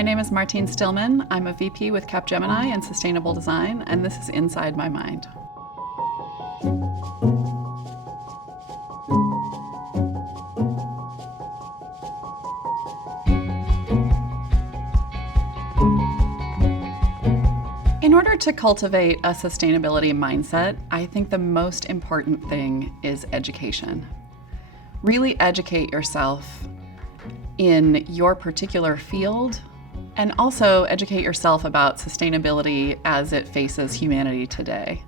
My name is Martine Stillman. I'm a VP with Capgemini in Sustainable Design, and this is Inside My Mind. In order to cultivate a sustainability mindset, I think the most important thing is education. Really educate yourself in your particular field, and also educate yourself about sustainability as it faces humanity today.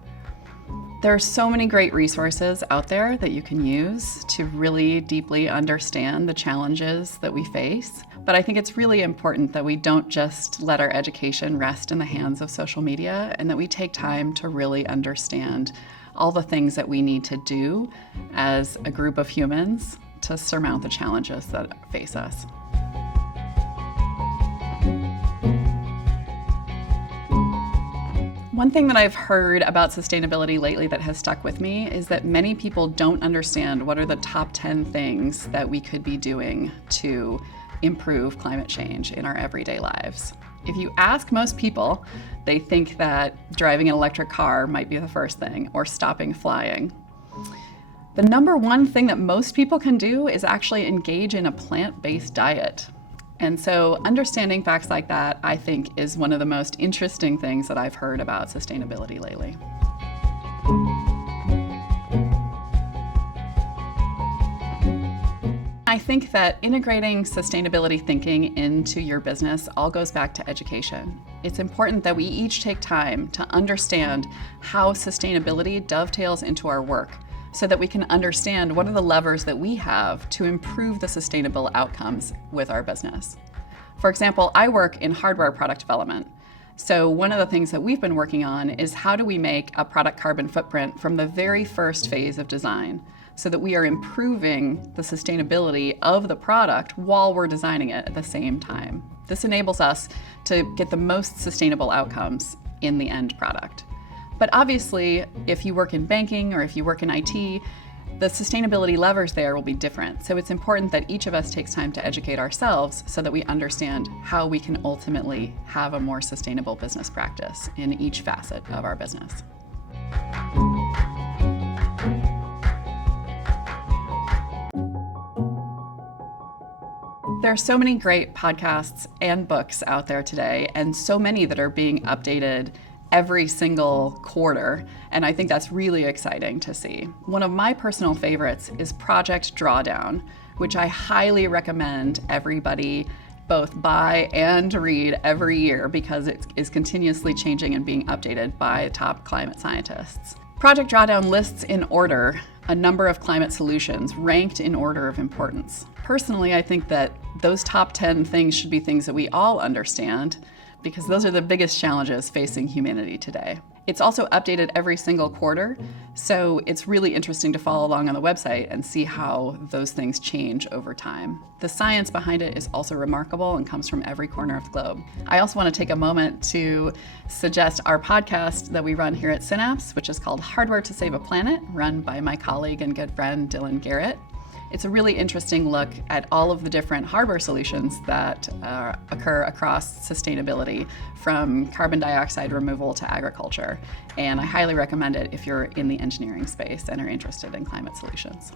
There are so many great resources out there that you can use to really deeply understand the challenges that we face. But I think it's really important that we don't just let our education rest in the hands of social media, and that we take time to really understand all the things that we need to do as a group of humans to surmount the challenges that face us. One thing that I've heard about sustainability lately that has stuck with me is that many people don't understand what are the top 10 things that we could be doing to improve climate change in our everyday lives. If you ask most people, they think that driving an electric car might be the first thing, or stopping flying. The number one thing that most people can do is actually engage in a plant-based diet. And so understanding facts like that, I think, is one of the most interesting things that I've heard about sustainability lately. I think that integrating sustainability thinking into your business all goes back to education. It's important that we each take time to understand how sustainability dovetails into our work, so that we can understand what are the levers that we have to improve the sustainable outcomes with our business. For example, I work in hardware product development. So one of the things that we've been working on is how do we make a product carbon footprint from the very first phase of design, so that we are improving the sustainability of the product while we're designing it at the same time. This enables us to get the most sustainable outcomes in the end product. But obviously, if you work in banking or if you work in IT, the sustainability levers there will be different. So it's important that each of us takes time to educate ourselves so that we understand how we can ultimately have a more sustainable business practice in each facet of our business. There are so many great podcasts and books out there today, and so many that are being updated every single quarter, and I think that's really exciting to see. One of my personal favorites is Project Drawdown, which I highly recommend everybody both buy and read every year because it is continuously changing and being updated by top climate scientists. Project Drawdown lists in order a number of climate solutions ranked in order of importance. Personally, I think that those top 10 things should be things that we all understand, because those are the biggest challenges facing humanity today. It's also updated every single quarter, so it's really interesting to follow along on the website and see how those things change over time. The science behind it is also remarkable and comes from every corner of the globe. I also want to take a moment to suggest our podcast that we run here at Synapse, which is called Hardware to Save a Planet, run by my colleague and good friend Dylan Garrett. It's a really interesting look at all of the different hardware solutions that occur across sustainability, from carbon dioxide removal to agriculture. And I highly recommend it if you're in the engineering space and are interested in climate solutions.